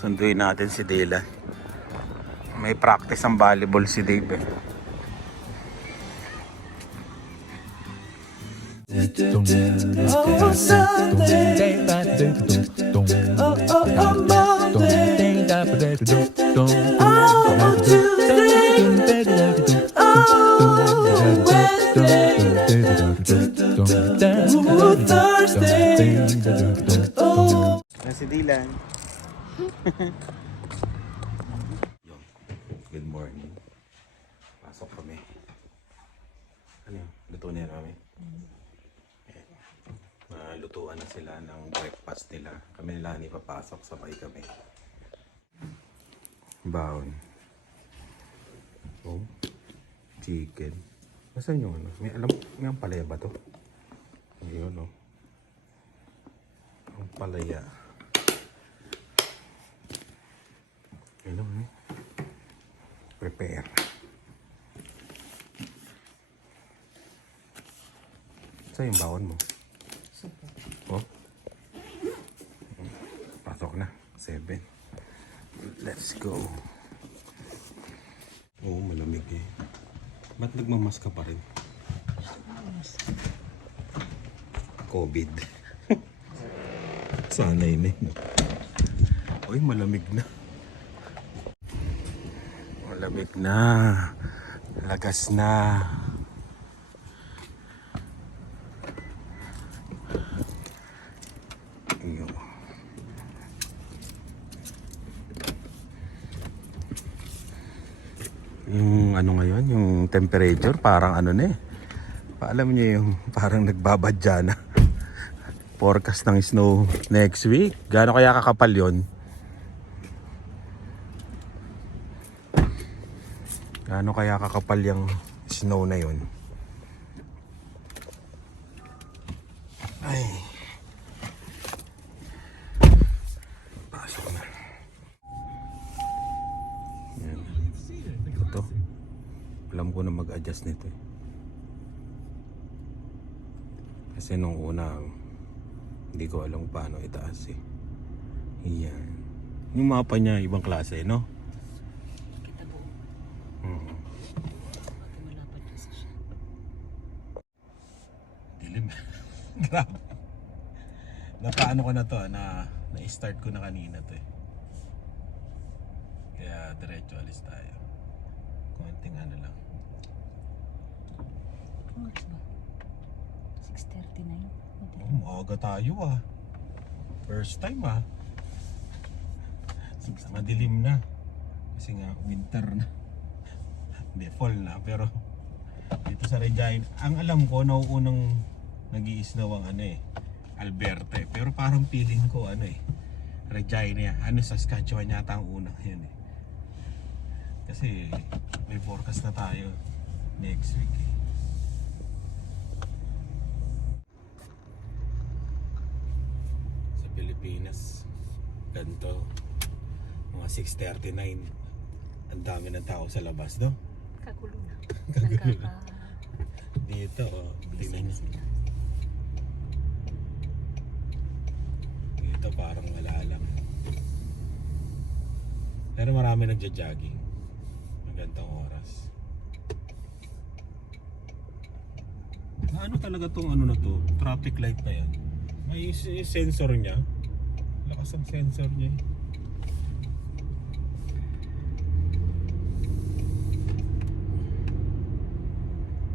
Sunduin natin si Dylan. May practice ang volleyball si Dave eh. Oh, Sunday. Oh, Monday. Oh, Tuesday. Oh, Wednesday. Oh, Thursday. Oh. Na si Dylan. Good morning. Pasok kami. Ano yun? Luto niya kami. Lutuan na sila ng breakfast nila. Kami nila ni papasok, sabay kami. Baon. Oh, chicken. Nasaan yung ano? May ang palaya ba to? Ayun oh. Ang palaya. Ayun oh. Prepare. Saan yung bawon mo? Oh. Pasok na. 7. Let's go. Oo, malamig eh. Ba't nagmamask ka pa rin? COVID. Sanay na yun. Uy, malamig na. Malamig na. Lagas na. Yung ano ngayon, yung temperature parang ano na eh. Alam niyo yung parang nagbabadya na. Forecast ng snow next week. Gaano kaya kakapal yon? Gaano kaya kakapal yung snow na yon? Ay. Pasok na. Yan. Ito. Alam ko na mag-adjust nito eh. Kasi nung una hindi ko alam paano itaas eh. Yan. Yung mapa niya ibang klase, no? Kita buo. Malapad kasi siya. Dilim. Grabe. Napaano ko na to, na-start ko na kanina to eh. Kaya diretso alis tayo. Konting ano lang. Oras ba? 6:39. Maaga tayo ah. First time ah. Madilim na. Kasi nga winter na. Hindi, fall na. Pero dito sa Regina, ang alam ko nauunang nag-i-snow ang ano eh, Alberta eh. Pero parang feeling ko ano eh, Regina, ano Saskatchewan yata ang unang yun eh. Kasi may forecast na tayo next week eh. Sa Pilipinas, ganito, mga 6:39, ang dami ng tao sa labas, no? Kagulo na. Kagulo. Dito, oh, tingnan niyo. Sila. Dito parang wala lang. Pero marami nagja-jogging. Magandang oras. Ano talaga tong ano na to? Traffic light na yan. May sensor niya. Lakas ang sensor niya.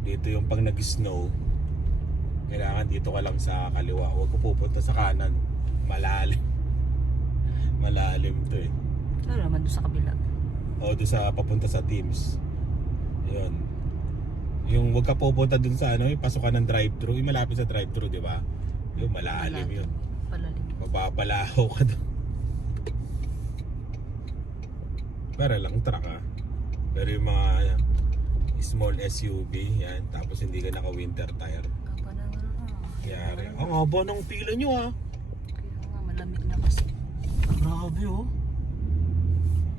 Dito yung pag nag-snow, kailangan dito ka lang sa kaliwa. Huwag ko pupunta sa kanan. Malalim. Malalim to eh. Ano naman doon sa kabila? O doon sa papunta sa Teams. Ayun. Yung huwag ka pupunta doon sa ano, yung pasukan ng drive-thru. Yung malapit sa drive-thru, di ba? Yung malalim yun. Palalim. Mababalaho ka doon. Para lang truck ah. Pero yung mga small SUV, yan. Tapos hindi ka naka-winter tire. Kapa na nga. Yari. Ang haba ng pila nyo ah. Kaya nga malamig na kasi. Grabe oh.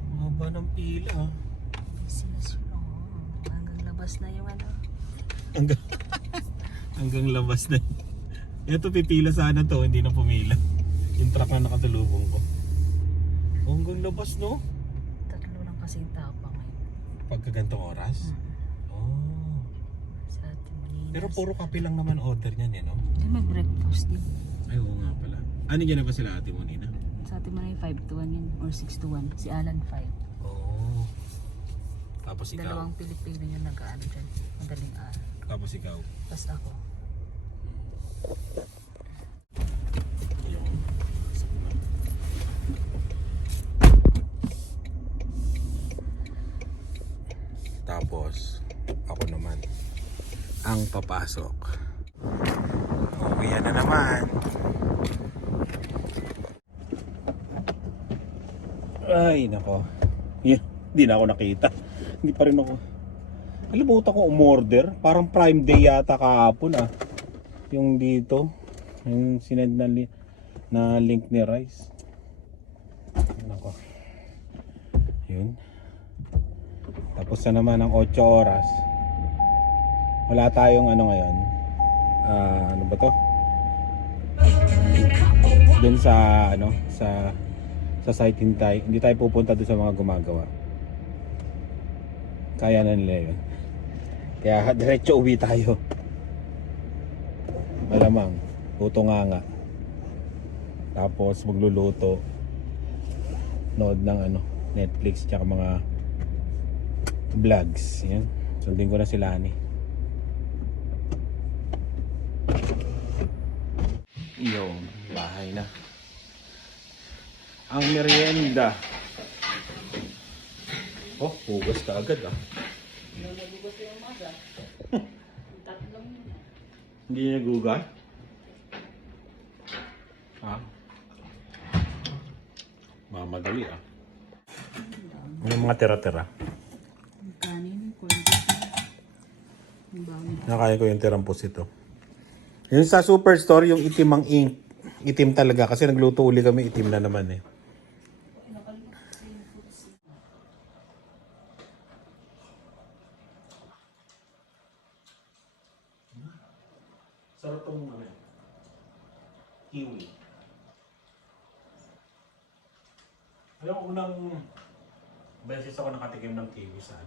Ang haba ng pila ah. Business yun. Hanggang labas na yung ano. Hanggang labas na. Ito pipila sana to, hindi na pumila. Yung truck na nakasalubong ko. Oh, Hanggang labas, no? 3 lang kasi yung tao pa ngayon. Pagka ganitong oras? Oh. Sa atin Maninas. Pero puro kape lang naman order niyan, no? Eh, may breakfast din. Ay, oo nga pala. Ano dyan na ba sila ate mo, Nina? Sa atin Maninas 5 to 1 yun. Or 6 to 1. Si Alan 5. Oo. Tapos ikaw. Dalawang Pilipino yung nag-ano dyan. Madaling araw. Tapos ikaw. Tapos ako. Yung... Tapos, ako naman ang papasok. Uwian na naman. Ay, nako. Hindi na ako nakita. Hindi pa rin ako. Alimutan ko umorder. Parang Prime Day yata kahapon yung dito. Yung sinend na link ni Rice. Nako. Yun. Tapos na naman ang 8 oras. Wala tayong ano ngayon. Ano ba to? Doon sa ano, sa site hindi tayo pupunta doon sa mga gumagawa. Kaya na nila yun. Kaya diretso uwi tayo. Malamang luto nga. Tapos magluluto. Nood ng ano, Netflix tsaka mga vlogs. Yan. Sundin ko na si Lani. Yung bahay na. Ang merienda. Oh, hugas ka agad Hindi niya gugas? Mamadali Ano mga tira-tira? Yung kanin, corn beef. Yung bawang. Nakaya ko yung tirang pusito. Yung sa Superstore, yung itim ang ink. Itim talaga kasi nagluto uli kami, itim na naman Sarap tong kiwi. Yung unang beses ako nakatikim ng kiwi sa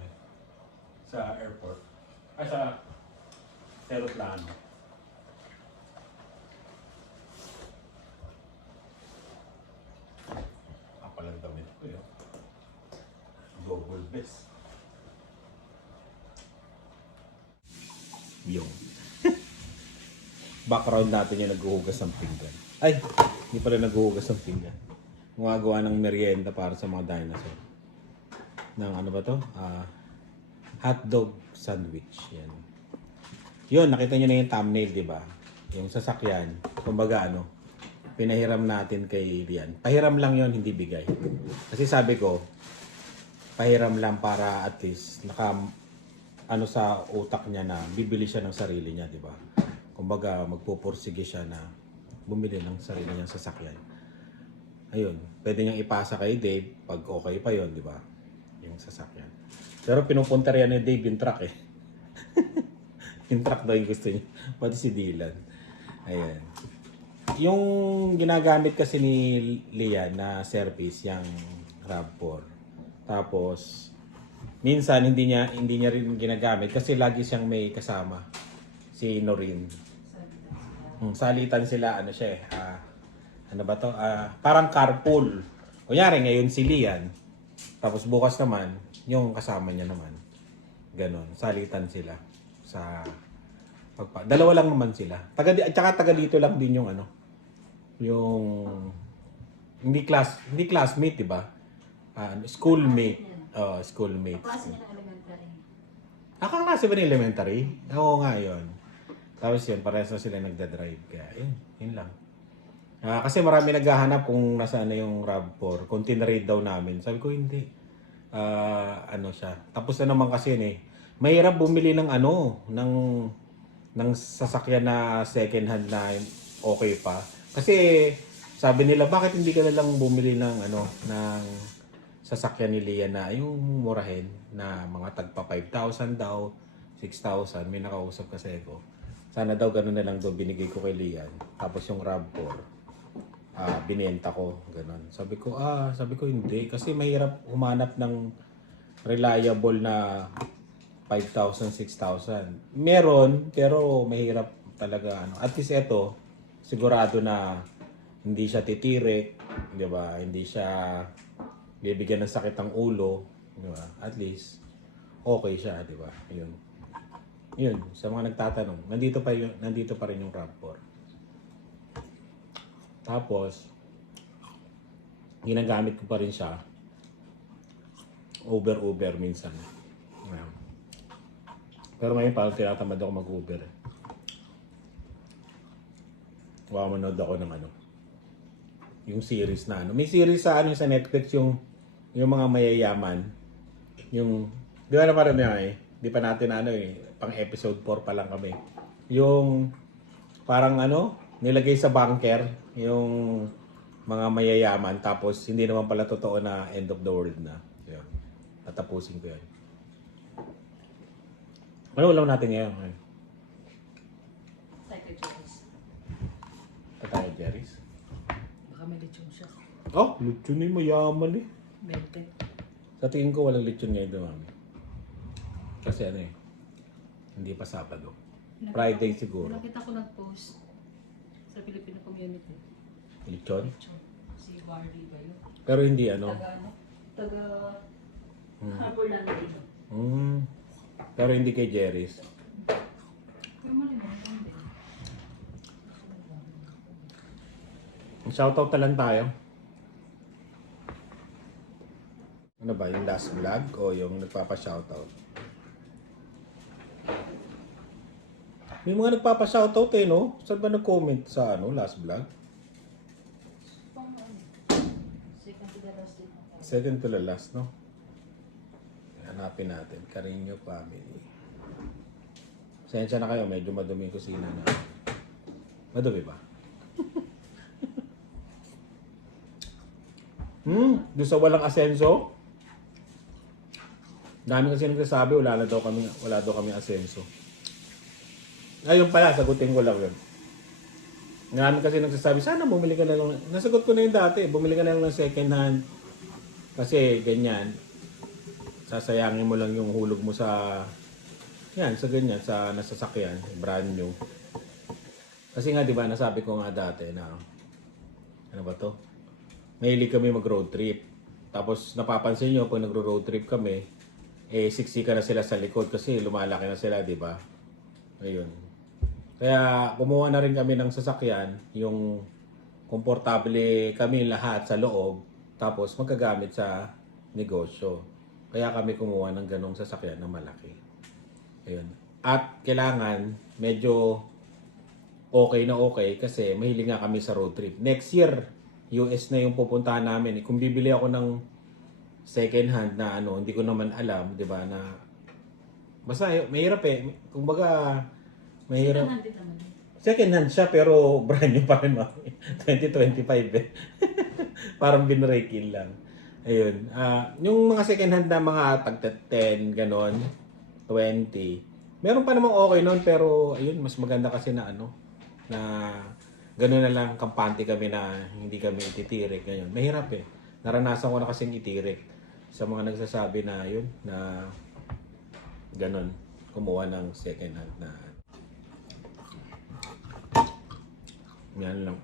airport. Ay, sa aeroplano. Kapalang damit ko yun. Double best. Yung background natin yung naghuhugas ng pinggan. Ay, hindi pala naghuhugas ng pinggan. Gumagawa ng merienda para sa mga dinosaur. Ng ano ba to? Hotdog sandwich. Yan. Yun, nakita nyo na yung thumbnail, di ba? Yung sasakyan. Kumbaga pinahiram natin kay Rian. Pahiram lang yon, hindi bigay. Kasi sabi ko, pahiram lang para at least sa utak niya na bibili siya ng sarili niya, di ba? Kumbaga, magpupursige siya na bumili ng sarili niyang sasakyan. Ayun, pwede niyang ipasa kay Dave pag okay pa yon, di ba? Yung sasakyan. Pero pinupunta rin ni Dave yung truck yung truck daw yung gusto niya. Pati si Dylan. Ayan. Yung ginagamit kasi ni Lian na service, yung RAV4. Tapos, minsan hindi niya rin ginagamit kasi lagi siyang may kasama. Si Norin. Salitan sila, ano ba to? Parang carpool. Kunyari ngayon si Lian. Tapos bukas naman, yung kasama niya naman. Ganon, salitan sila sa dalawa lang naman sila. Tsaka taga dito lang din yung yung hindi classmate, 'di ba? Schoolmate. Schoolmate. Klase ba ng elementary? Oo nga 'yon. Tapos yun, parehas na sila nagda-drive. Kaya yun lang. Kasi marami naghahanap kung nasaan na yung RAV4. Kung tinrade daw namin. Sabi ko, hindi. Siya. Tapos na naman kasi mahirap bumili ng ng sasakyan na second hand na okay pa. Kasi sabi nila, bakit hindi ka na lang bumili ng ng sasakyan ni Lian na yung murahin na mga tagpa 5,000 daw, 6,000. May nakausap kasi ako. Sana daw ganun na lang daw binigay ko kay Lian. Tapos yung RAV4, binenta ko, ganun. Sabi ko hindi kasi mahirap humanap ng reliable na 5,000, 6,000. Meron, pero mahirap talaga ano. At least ito, sigurado na hindi siya titirik, 'di ba? Hindi siya bibigyan ng sakit ang ulo, 'di ba? At least okay siya, 'di ba? 'Yun. 'Yun, sa mga nagtatanong, nandito pa rin yung RAV4. Tapos ginagamit ko pa rin siya Uber minsan. Ayan. Pero ngayon parang tinatamad ako mag-Uber. Manood ako ng ano, yung series na ano. May series sa ano sa Netflix yung mga mayayaman. Yung di ba na parang di pa natin ano pang episode 4 pa lang kami. Yung parang ano, nilagay sa bunker yung mga mayayaman tapos hindi naman pala totoo na end of the world na. Yun. Tatapusin ko yan. Ano ulam natin ngayon? Tayo, Jerry's. Baka may lechon siya. Oh, lechon eh, mayaman eh. 20. Sa tingin ko walang lechon ngayon doon, mami. Kasi ano eh, hindi pa Sabado. Friday siguro. Nakita ko nag-post sa Filipino community. Lechon? Lechon. Si Barley ba yun? Pero hindi ano. Taga ano? Taga Harbor Landing. Pero hindi kay Jerry's. Pero malimutan din. Shoutout na lang tayo. Ano ba, yung last vlog o yung nagpapa-shoutout? May mga nagpapa-shoutout eh, no? Saan ba nag-comment sa ano, last vlog? Second to the last day. Second to the last, no? Hanapin natin. Carino family. Sensya na kayo, medyo madumi yung kusina na. Madumi ba? Doon sa walang asenso? Dami kasi nagsasabi, wala daw kami asenso. Ayun pala, sagutin ko lang yun. Marami kasi nagsasabi, sana bumili ka na lang. Nasagot ko na yun dati, bumili ka na lang ng second hand. Kasi ganyan, sasayangin mo lang yung hulog mo sa, yan, sa ganyan, sa nasasakyan, brand new. Kasi nga, di ba, nasabi ko nga dati na, ano ba to? Mahilig kami mag-road trip. Tapos napapansin nyo, pag nagro-road trip kami, siksika na sila sa likod kasi lumalaki na sila, di ba? Ayun. Kaya kumuha na rin kami ng sasakyan, yung komportable kami lahat sa loob, tapos magagamit sa negosyo. Kaya kami kumuha ng ganong sasakyan na malaki. Ayun. At kailangan medyo okay na okay kasi mahilig nga kami sa road trip. Next year, US na yung pupuntahan namin. Kung bibili ako ng second hand na ano, hindi ko naman alam, 'di ba, na basta mahirap eh. Kumbaga mahirap. Second hand din naman. Second hand siya pero brand new pa rin, mami. 2025 eh. Parang binrake-in lang. Ayun. Yung mga second hand na mga tag 10 ganon, 20. Meron pa namang okay noon pero ayun, mas maganda kasi na ano, na gano'n na lang, kampante kami na hindi kami ititirik ngayon. Mahirap eh. Naranasan ko na kasing itirik sa mga nagsasabi na yun, na gano'n, kumuha ng second hand na. Yan lang.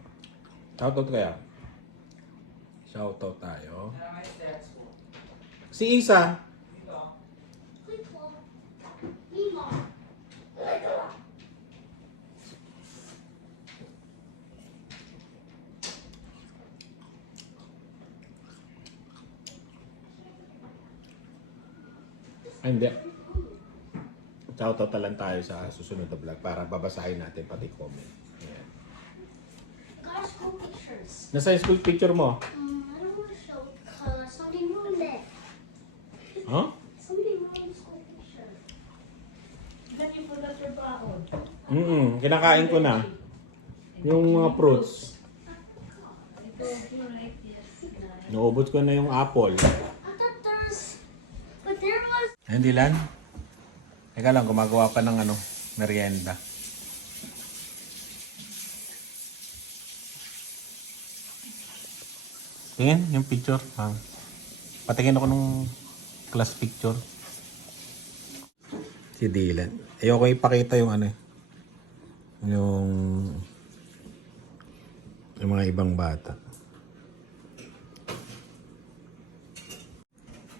Shoutout kaya? Shoutout tayo. Si Isa. Ay, hindi. Shoutout na lang tayo sa susunod na vlog para babasahin natin pati comment. Ayan. Got school pictures. Nasa yung school picture mo? I don't want to show somebody ruined it. Huh? Somebody ruined the school picture. Then you put that your baon. Kinakain ko na. Yung mga fruits. Ito, right, yes. Naubos ko na yung apple. I thought but there was. Hindi lang. Teka lang, gumagawa pa ng ano, merienda. Tingin, yung picture. Patingin ako nung class picture. Si Dylan. Ayoko ipakita yung ano eh. Yung mga ibang bata.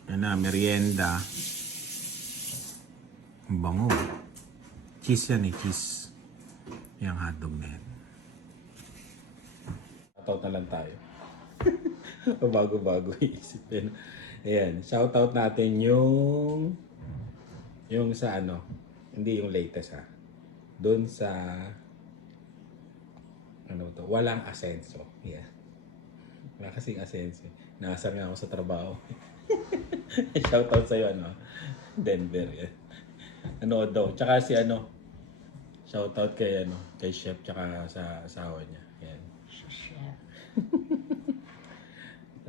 Yan na, merienda. Ang bango. Cheese yan eh, cheese. Yung hotdog na yan. Shoutout na lang tayo. Bago-bago isipin. Ayan, shoutout natin yung sa ano, hindi yung latest ha. Doon sa ano to, walang asenso. Yeah. Wala kasing asenso. Naasar nga ako sa trabaho. Shoutout sa'yo, ano, Denver. Yan. Ano daw. Tsaka si ano, shoutout kay ano, kay chef tsaka sa asawa niya. Yan. Chef.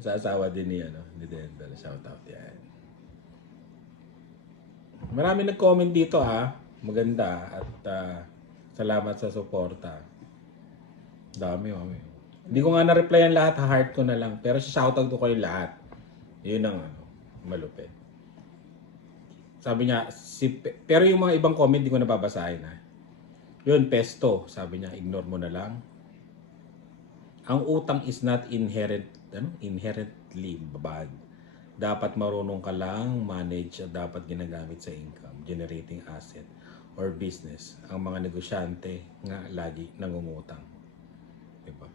Sa asawa din ni ano, ni Denver. Shoutout yan. Marami nag-comment dito ha. Maganda at salamat sa suporta. Dami. Hindi ko nga na-replyan lahat, heart ko na lang. Pero shoutout ko kayo lahat. Yun ang ano, malupit. Sabi niya, pero yung mga ibang comment di ko nababasahin ha. Yun, pesto. Sabi niya, ignore mo na lang. Ang utang is not inherently bad. Dapat marunong ka lang manage at dapat ginagamit sa income, generating asset or business. Ang mga negosyante nga lagi nangungutang. Diba?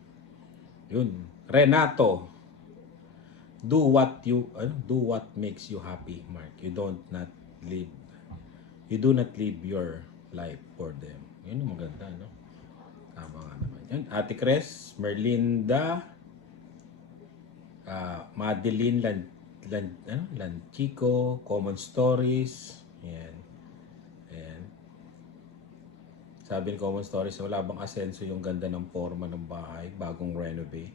Yun. Renato, do what makes you happy, Mark. You do not live your life for them. Yun yung maganda, no? Tama nga naman yan. Ate Cres, Merlinda, Madeline Lanchico, Common Stories. Yan. Ayan. Sabi ni Common Stories, wala bang asenso yung ganda ng forma ng bahay, bagong renovate.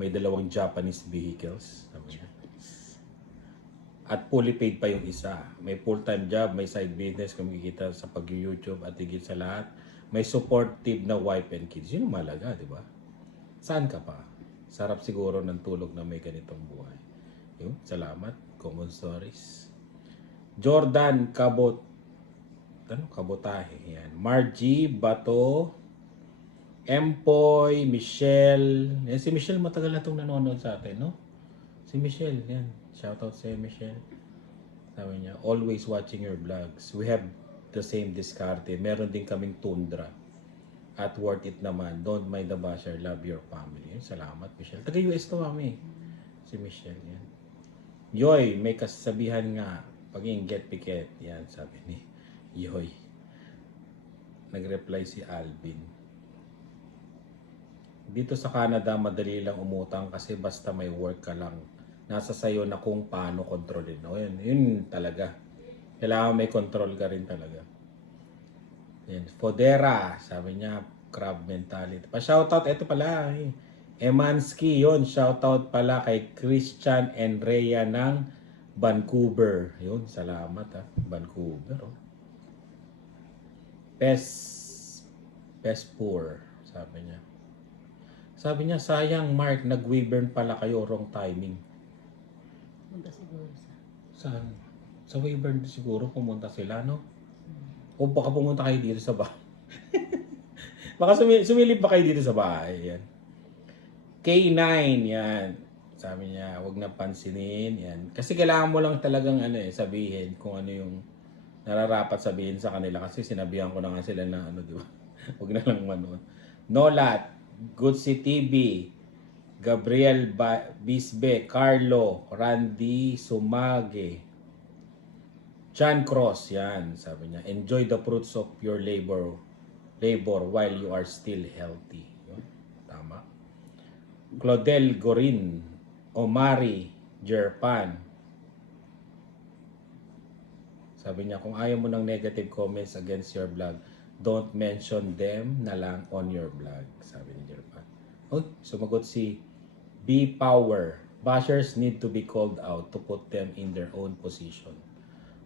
May 2 Japanese vehicles. Sabi niya. At fully paid pa yung isa. May full-time job, may side business, kumikita sa pag-YouTube at higit sa lahat. May supportive na wife and kids. Yun ang malaga, di ba? Saan ka pa? Sarap siguro ng tulog na may ganitong buhay. Yun, salamat. Common Stories. Jordan Kabotahe. Yan. Margie Bato. Empoy, Michelle. Yan, si Michelle matagal na itong nanonood sa atin, no? Si Michelle, yan. Shoutout sa Michelle. Sabi niya, always watching your vlogs. We have the same diskarte. Meron din kaming Tundra. At worth it naman. Don't mind the basher. Love your family. Yan, salamat, Michelle. Taga-US to, mami. Si Michelle, yan. Yoy, may kasabihan nga. Pag-inget piket. Yan, sabi ni Yoy. Nag-reply si Alvin. Dito sa Canada, madali lang umutang kasi basta may work ka lang. Nasa sayo na kung paano kontrolin. O yun talaga. Kailangan may control ka rin talaga. Yan. Fodera, sabi niya, crab mentality. Pa-shoutout, ito pala. Emanski, yun. Shoutout pala kay Christian and Rhea ng Vancouver. Yun, salamat ha. Vancouver. Oh. Pespur, sabi niya. Sabi niya, sayang Mark, nag-Weyburn pala kayo, wrong timing. Punta siguro Saan? Sa Weyburn siguro pumunta sila, no? O baka pumunta kayo dito sa bahay. Baka sumilip pa kayo dito sa bahay. Yan. K9, yan. Sabi niya, wag na pansinin. Yan. Kasi kailangan mo lang talagang sabihin kung ano yung nararapat sabihin sa kanila. Kasi sinabihan ko na nga sila na di ba? Wag na lang manood. Nolat, Good si TV, Gabriel Bisbe, Carlo, Randy Sumage, Chan Cross, yan, sabi niya. Enjoy the fruits of your labor while you are still healthy. Yun, tama. Claudel Gorin, Omari Jerpan. Sabi niya, kung ayaw mo ng negative comments against your blog, don't mention them na lang on your blog. Sabi ni Jerpan. Sumagot si B-Power. Bashers need to be called out to put them in their own position.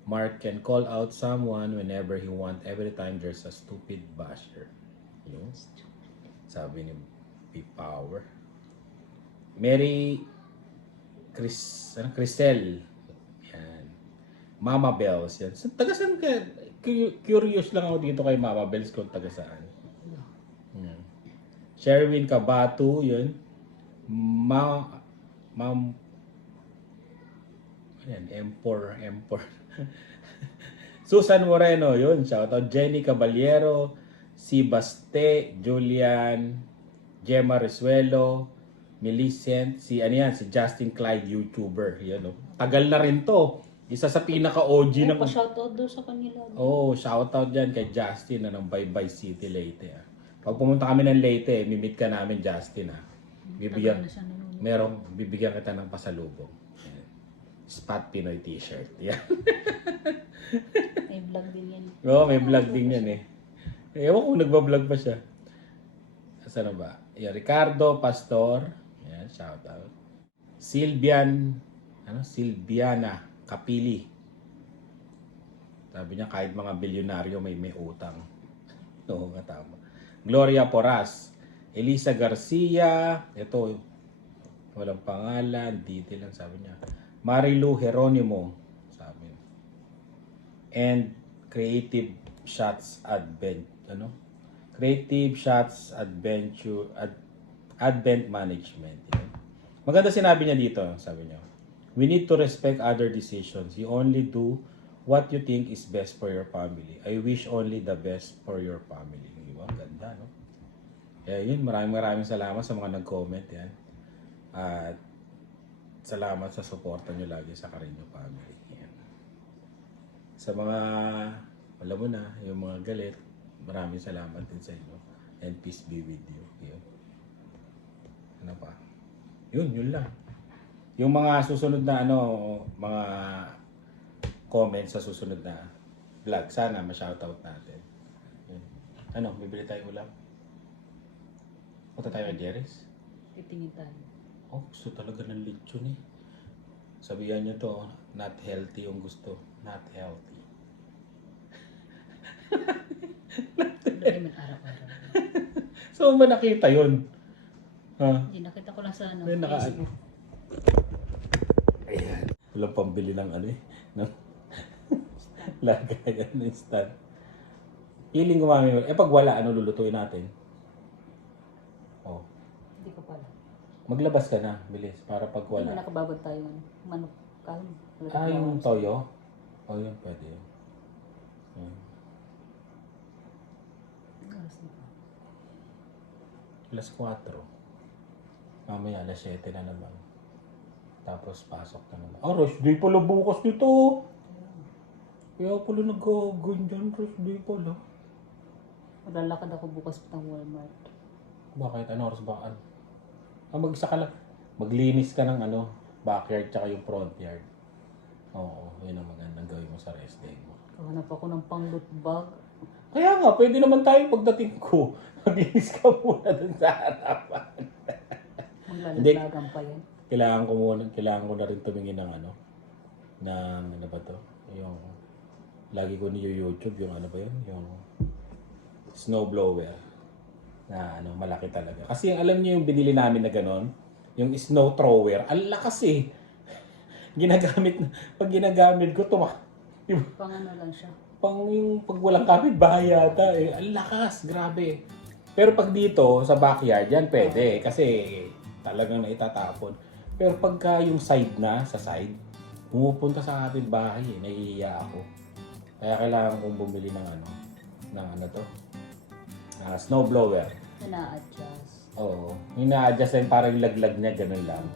Mark can call out someone whenever he wants, every time there's a stupid basher. Sabi ni B-Power. Mary Crisel. Yan. Mama Bells. Yan. So, taga saan ka? Curious lang ako dito kay Mama Bells kung taga saan. Yan. Sherwin Cabatu. Yun. Ma'am. Ayan. Empor. Susan Moreno. Yun. Shoutout. Jenny Caballero. Si Baste. Julian. Gemma Resuelo. Millicent, si Justin Clyde, YouTuber. Yan, tagal na rin to. Isa sa pinaka-OG ng... Pa-shoutout doon sa kanila. Shoutout dyan kay Justin ng Bye City, Leyte. Pag pumunta kami ng Leyte, mimit ka namin, Justin. Bibigyan kita ng pasalubong. Yan. Spot Pinoy t-shirt. Yan. May vlog din yan. May vlog din yan eh. Ewan kung nagbablog pa siya. Saan ba? Ricardo Pastor. Yan, shout out. Silviana Kapili. Sabi niya kahit mga bilyonaryo may utang. Oo nga tama. Gloria Porras. Elisa Garcia. Ito, walang pangalan. Detail lang sabi niya. Marilu Geronimo. Sabi. And Creative Shots Creative Shots Advent Management. Yan. Maganda sinabi niya dito, sabi niya. We need to respect other decisions. You only do what you think is best for your family. I wish only the best for your family. Diba? Ganda, no? Yun, maraming salamat sa mga nag-comment yan. At salamat sa suporta niyo lagi sa Carino family. Yan. Sa mga, alam mo na, yung mga galit, maraming salamat din sa inyo. And peace be with you. Yun. Ano pa? Yun lang. Yung mga susunod na mga comments sa susunod na vlog, sana ma-shoutout natin. Yun. Bibili tayo ulam? Punta tayo kay Jerry's? Titingin tayo. Gusto talaga ng lechon eh. Sabihan nyo to, not healthy yung gusto. Not healthy. Doon naman araw-araw. So, ba nakita yun? Hindi, nakita ko lang sa Facebook. Ayan. Walang pambili ng lagayan ng stand. Feeling ko mami, pag wala, lulutuin natin? Hindi ko pala. Maglabas ka na, bilis, para pag Wala. wala. Nakababad tayo ng manok. Kain. Yung toyo? Yun, pwede yun. Alas 4. Mamaya, alas 7 na naman. Tapos, pasok na naman. Rest day pala bukas nito. Kaya pala nag-ganyan, rest day pala. Maglalakad ako bukas ng Walmart. Bakit? Ano oras ba? Mag-isa ka lang. Maglinis ka ng backyard tsaka yung front yard. Oo, yun ang magandang gawin mo sa rest day mo. Kahanap ako ng pang-loot bag. Kaya nga, pwede naman tayo pagdating ko. Maglinis ka muna dun sa harapan. Maglalaglagan pa yan. Kailangan ko na rin tumingin ng yung lagi ko YouTube yung yung snowblower na malaki talaga. Kasi alam niyo yung binili namin na ganon, yung snow thrower, ang lakas eh. Pag ginagamit ko Pang lang siya. yung pag walang kapitbahay yata eh, ang lakas, grabe. Pero pag dito sa backyard yan pwede kasi talagang naitatapon. Pero pagka yung sa side, pumupunta sa kapitbahay eh, nahihiya ako. Kaya kailangan kong bumili ng snowblower. Na-adjust. Oo. Yung na-adjust yung parang laglag niya, ganun lang.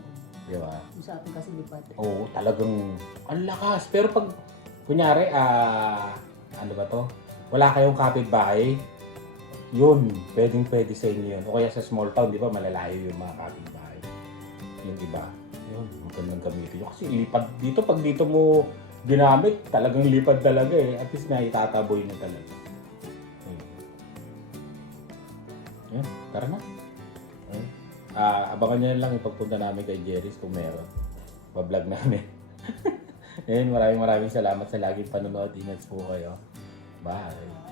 Di ba? Yung sa atin kasi lipat. Oo, talagang ang lakas. Pero pag, kunyari, wala kayong kapitbahay, yun, pwede sa inyo yun. O kaya sa small town, di ba, malalayo yung mga kapitbahay. Yung iba, yun, magandang gamitin yun. Kasi lipad dito, pag dito mo ginamit, talagang lipad talaga eh. At least na itataboy mo talaga. Yan, tara na. Abangan nyo lang ipagpunta namin kay Jerry's kung meron. Bablog namin. Ayun, maraming salamat sa laging panonood. Ingat po kayo. Bye.